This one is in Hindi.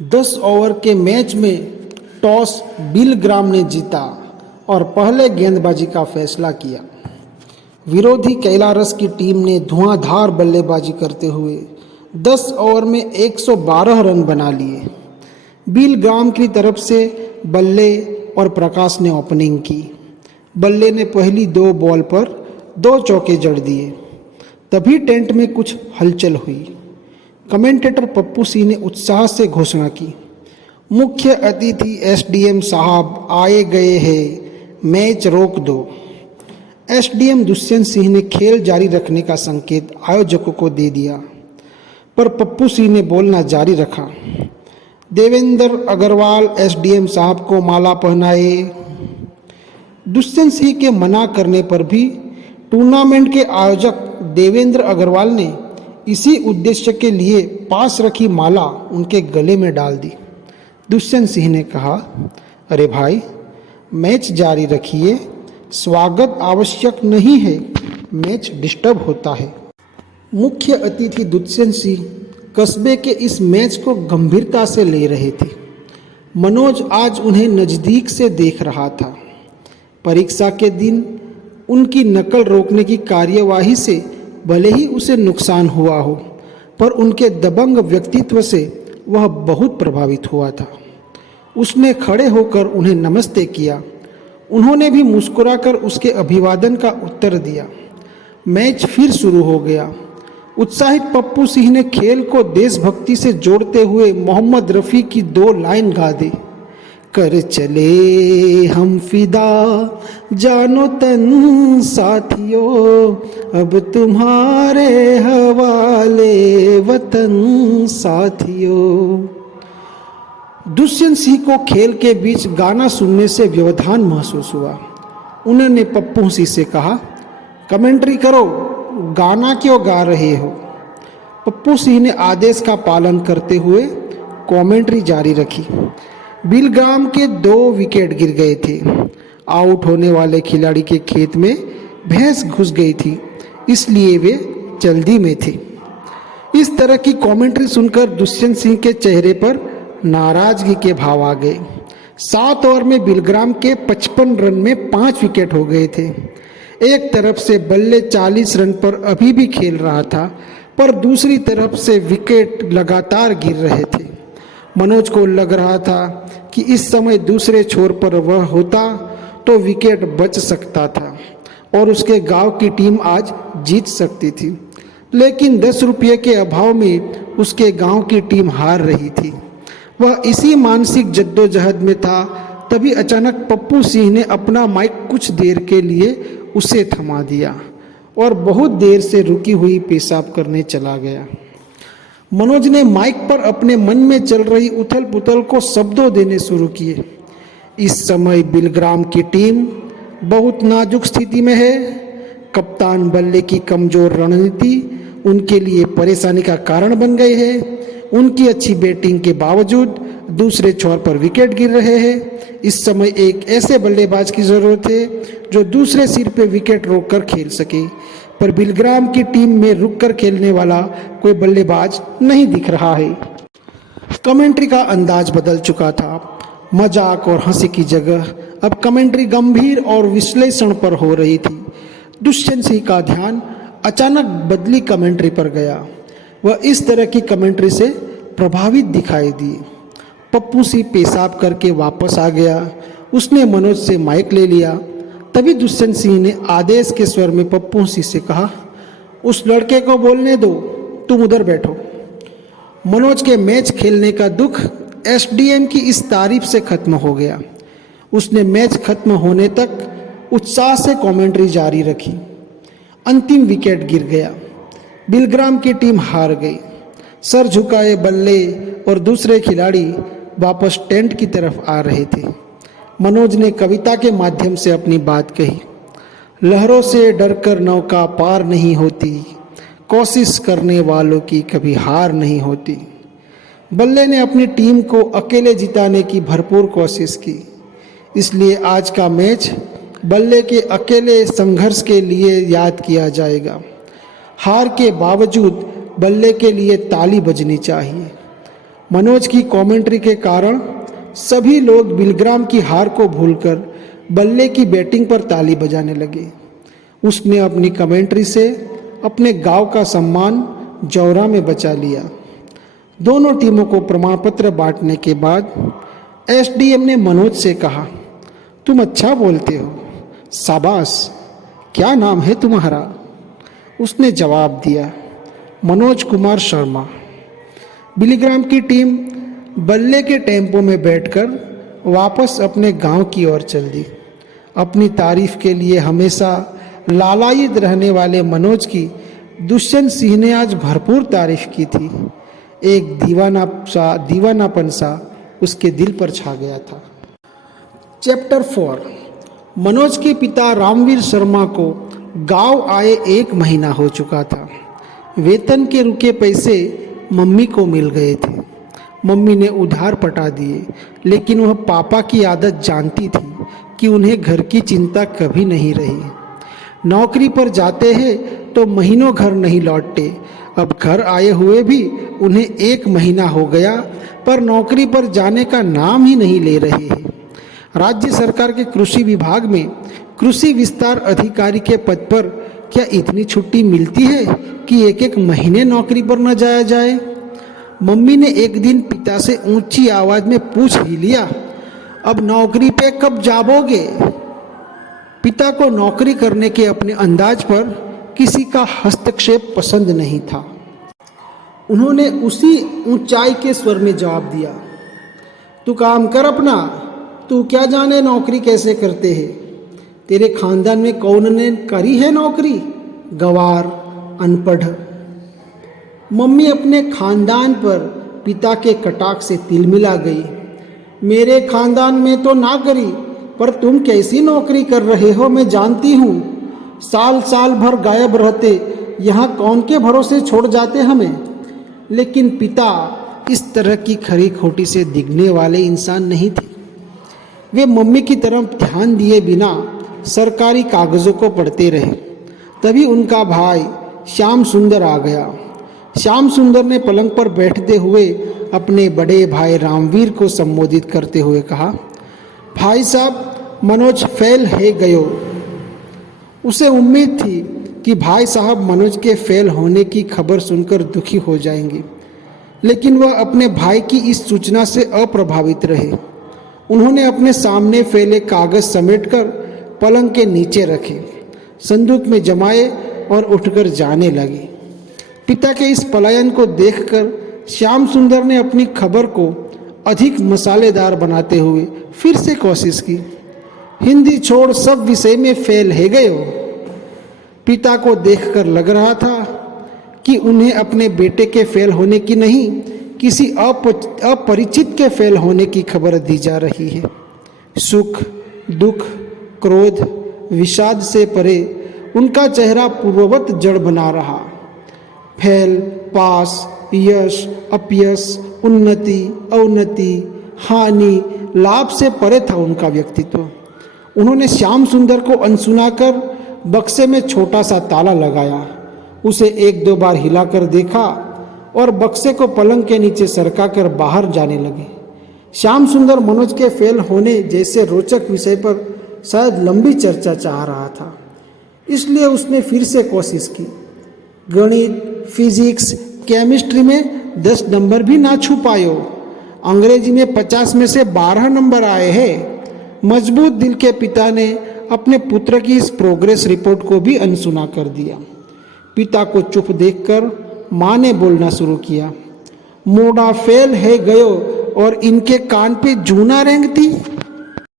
10 ओवर के मैच में टॉस बिल ग्राम ने जीता और पहले गेंदबाजी का फैसला किया। विरोधी कैलारस की टीम ने धुआंधार बल्लेबाजी करते हुए 10 ओवर में 112 रन बना लिए। बिल ग्राम की तरफ से बल्ले और प्रकाश ने ओपनिंग की। बल्ले ने पहली 2 बॉल पर 2 चौके जड़ दिए। तभी टेंट में कुछ हलचल हुई। कमेंटेटर पप्पू सिंह ने उत्साह से घोषणा की, मुख्य अतिथि एसडीएम साहब आए गए हैं, मैच रोक दो। एसडीएम दुष्यंत सिंह ने खेल जारी रखने का संकेत आयोजकों को दे दिया, पर पप्पू सिंह ने बोलना जारी रखा। देवेंद्र अग्रवाल एसडीएम साहब को माला पहनाए। दुष्यंत सिंह के मना करने पर भी टूर्नामेंट के आयोजक देवेंद्र अग्रवाल ने इसी उद्देश्य के लिए पास रखी माला उनके गले में डाल दी। दुष्यंत सिंह ने कहा, अरे भाई, मैच जारी रखिए, स्वागत आवश्यक नहीं है, मैच डिस्टर्ब होता है। मुख्य अतिथि दुष्यंत सिंह कस्बे के इस मैच को गंभीरता से ले रहे थे। मनोज आज उन्हें नज़दीक से देख रहा था। परीक्षा के दिन उनकी नकल रोकने की कार्यवाही से भले ही उसे नुकसान हुआ हो, पर उनके दबंग व्यक्तित्व से वह बहुत प्रभावित हुआ था। उसने खड़े होकर उन्हें नमस्ते किया। उन्होंने भी मुस्कुराकर उसके अभिवादन का उत्तर दिया। मैच फिर शुरू हो गया। उत्साहित पप्पू सिंह ने खेल को देशभक्ति से जोड़ते हुए मोहम्मद रफ़ी की 2 लाइन गा दी। कर चले हम फिदा जानो तन साथियों, अब तुम्हारे हवाले वतन साथियों। दुष्यंत सिंह को खेल के बीच गाना सुनने से व्यवधान महसूस हुआ। उन्होंने पप्पू सिंह से कहा, कमेंट्री करो, गाना क्यों गा रहे हो? पप्पू सिंह ने आदेश का पालन करते हुए कमेंट्री जारी रखी। बिल ग्राम के 2 विकेट गिर गए थे। आउट होने वाले खिलाड़ी के खेत में भैंस घुस गई थी, इसलिए वे जल्दी में थे। इस तरह की कमेंट्री सुनकर दुष्यंत सिंह के चेहरे पर नाराजगी के भाव आ गए। 7 ओवर में बिल ग्राम के 55 रन में 5 विकेट हो गए थे। एक तरफ से बल्ले 40 रन पर अभी भी खेल रहा था, पर दूसरी तरफ से विकेट लगातार गिर रहे थे। मनोज को लग रहा था कि इस समय दूसरे छोर पर वह होता तो विकेट बच सकता था और उसके गांव की टीम आज जीत सकती थी, लेकिन 10 रुपये के अभाव में उसके गांव की टीम हार रही थी। वह इसी मानसिक जद्दोजहद में था। तभी अचानक पप्पू सिंह ने अपना माइक कुछ देर के लिए उसे थमा दिया और बहुत देर से रुकी हुई पेशाब करने चला गया। मनोज ने माइक पर अपने मन में चल रही उथल पुथल को शब्दों देने शुरू किए। इस समय बिल ग्राम की टीम बहुत नाजुक स्थिति में है। कप्तान बल्ले की कमजोर रणनीति उनके लिए परेशानी का कारण बन गई है। उनकी अच्छी बैटिंग के बावजूद दूसरे छोर पर विकेट गिर रहे हैं। इस समय एक ऐसे बल्लेबाज की ज़रूरत है जो दूसरे सिर पे विकेट रोककर खेल सके, पर बिल ग्राम की टीम में रुककर खेलने वाला कोई बल्लेबाज नहीं दिख रहा है। कमेंट्री का अंदाज बदल चुका था। मजाक और हंसी की जगह अब कमेंट्री गंभीर और विश्लेषण पर हो रही थी। दुष्यंत सिंह का ध्यान अचानक बदली कमेंट्री पर गया। वह इस तरह की कमेंट्री से प्रभावित दिखाई दी। पप्पू सिंह पेशाब करके वापस आ गया। उसने मनोज से माइक ले लिया। तभी दुष्यंत सिंह ने आदेश के स्वर में पप्पू सिंह से कहा, उस लड़के को बोलने दो, तुम उधर बैठो। मनोज के मैच खेलने का दुख एसडीएम की इस तारीफ से खत्म हो गया। उसने मैच खत्म होने तक उत्साह से कमेंट्री जारी रखी। अंतिम विकेट गिर गया। बिल ग्राम की टीम हार गई। सर झुकाए बल्ले और दूसरे खिलाड़ी वापस टेंट की तरफ आ रहे थे। मनोज ने कविता के माध्यम से अपनी बात कही, लहरों से डरकर नौका पार नहीं होती, कोशिश करने वालों की कभी हार नहीं होती। बल्ले ने अपनी टीम को अकेले जिताने की भरपूर कोशिश की, इसलिए आज का मैच बल्ले के अकेले संघर्ष के लिए याद किया जाएगा। हार के बावजूद बल्ले के लिए ताली बजनी चाहिए। मनोज की कमेंट्री के कारण सभी लोग बिलग्राम की हार को भूलकर बल्ले की बैटिंग पर ताली बजाने लगे। उसने अपनी कमेंट्री से अपने गांव का सम्मान जौरा में बचा लिया। दोनों टीमों को प्रमाण पत्र बांटने के बाद एसडीएम ने मनोज से कहा, तुम अच्छा बोलते हो, शाबाश, क्या नाम है तुम्हारा? उसने जवाब दिया, मनोज कुमार शर्मा। बिलीग्राम की टीम बल्ले के टेम्पो में बैठकर वापस अपने गांव की ओर चल दी। अपनी तारीफ के लिए हमेशा लालायित रहने वाले मनोज की दुष्यंत सिंह ने आज भरपूर तारीफ की थी। एक दीवानापन सा उसके दिल पर छा गया था। चैप्टर 4। मनोज के पिता रामवीर शर्मा को गांव आए 1 महीना हो चुका था। वेतन के रुके पैसे मम्मी को मिल गए थे। मम्मी ने उधार पटा दिए, लेकिन वह पापा की आदत जानती थी कि उन्हें घर की चिंता कभी नहीं रही। नौकरी पर जाते हैं तो महीनों घर नहीं लौटते। अब घर आए हुए भी उन्हें 1 महीना हो गया, पर नौकरी पर जाने का नाम ही नहीं ले रहे हैं। राज्य सरकार के कृषि विभाग में कृषि विस्तार अधिकारी के पद पर क्या इतनी छुट्टी मिलती है कि 1-1 महीने नौकरी पर न जाया जाए? मम्मी ने एक दिन पिता से ऊंची आवाज में पूछ ही लिया, अब नौकरी पे कब जाओगे? पिता को नौकरी करने के अपने अंदाज पर किसी का हस्तक्षेप पसंद नहीं था। उन्होंने उसी ऊंचाई के स्वर में जवाब दिया, तू काम कर अपना, तू क्या जाने नौकरी कैसे करते हैं? तेरे खानदान में कौन ने करी है नौकरी? गवार, अनपढ़। मम्मी अपने खानदान पर पिता के कटाक्ष से तिलमिला गई। मेरे खानदान में तो ना करी, पर तुम कैसी नौकरी कर रहे हो मैं जानती हूँ। साल साल भर गायब रहते, यहाँ कौन के भरोसे छोड़ जाते हमें? लेकिन पिता इस तरह की खरी खोटी से दिखने वाले इंसान नहीं थे। वे मम्मी की तरफ ध्यान दिए बिना सरकारी कागज़ों को पढ़ते रहे। तभी उनका भाई श्याम सुंदर आ गया। श्याम सुंदर ने पलंग पर बैठते हुए अपने बड़े भाई रामवीर को संबोधित करते हुए कहा, भाई साहब, मनोज फेल है गयो। उसे उम्मीद थी कि भाई साहब मनोज के फेल होने की खबर सुनकर दुखी हो जाएंगे, लेकिन वह अपने भाई की इस सूचना से अप्रभावित रहे। उन्होंने अपने सामने फैले कागज समेटकर पलंग के नीचे रखे, संदूक में जमाए और उठकर जाने लगे। पिता के इस पलायन को देखकर श्याम सुंदर ने अपनी खबर को अधिक मसालेदार बनाते हुए फिर से कोशिश की, हिंदी छोड़ सब विषय में फेल है गए हो। पिता को देखकर लग रहा था कि उन्हें अपने बेटे के फेल होने की नहीं, किसी अपरिचित के फेल होने की खबर दी जा रही है। सुख, दुख, क्रोध, विषाद से परे उनका चेहरा पूर्ववत जड़ बना रहा। फेल, पास, यश, अपयश, उन्नति, अवनति, हानि, लाभ से परे था उनका व्यक्तित्व। उन्होंने श्याम सुंदर को अनसुना कर बक्से में छोटा सा ताला लगाया, उसे 1-2 बार हिलाकर देखा और बक्से को पलंग के नीचे सरका कर बाहर जाने लगे। श्याम सुंदर मनोज के फेल होने जैसे रोचक विषय पर शायद लंबी चर्चा चाह रहा था, इसलिए उसने फिर से कोशिश की। गणित, फिजिक्स, केमिस्ट्री में 10 नंबर भी ना छू पायो। अंग्रेजी में 50 में से 12 नंबर आए हैं। मजबूत दिल के पिता ने अपने पुत्र की इस प्रोग्रेस रिपोर्ट को भी अनसुना कर दिया। पिता को चुप देखकर माँ ने बोलना शुरू किया, मोड़ा फेल है गयो और इनके कान पे जूना रेंगती।